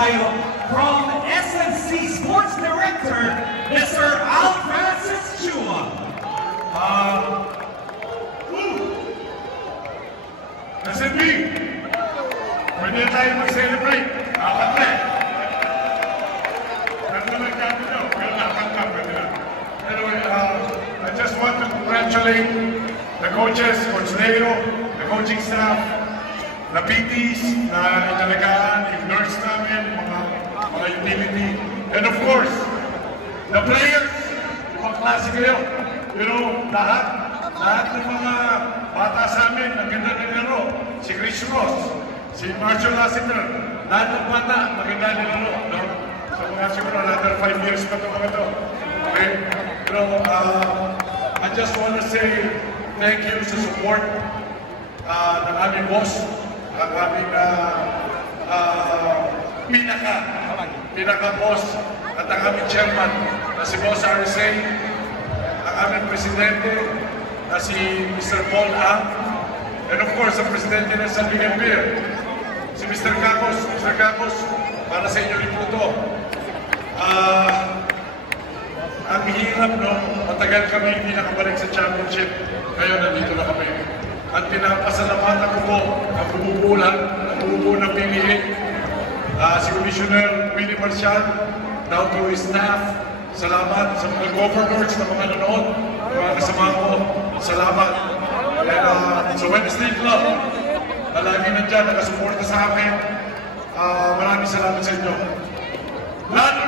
tayo from SNC Sports Director, Mr. Al Francis Chua. SNB, pwede tayo mag-celebrate. Apat na. Pwede na kami daw. Pero apat na, pwede na. Anyway, I just want to congratulate the coaches, Coach Leo, the coaching staff, the PTs na inalagaan, yung nurse namin, mga utility, and of course, the players, yung mga klase kayo. You know, lahat ng mga bata sa amin, ang ganda ng laro. Si Chris Ross, si Marshall Lassiter, lahat ng bata, maganda ng laro. No? So mga siguro, another 5 years pa ito mga ito. Okay? Pero, I just want to say thank you sa support ng aming boss, ang aming pinaka-boss at ang aming chairman na si Boss RSA, ang aming presidente na si Mr. Paul A. And of course, ang presidente ng San Miguel Beer, si Mr. Capos. Mr. Capos, para sa inyo rin po ito. Ang hirap, no? Matagal kami hindi nakabalik sa championship. Ngayon, nandito na kami. At pinapasalamatan ko po ang bumubuo ng PBA, si Commissioner Willie Marcial, down to his staff. Salamat sa mga governors na mga nanood, mga kasama ko. Salamat. And, sa Wednesday Club, na lagi nandyan, nakasuporta sa akin. Maraming salamat sa inyo. Lalo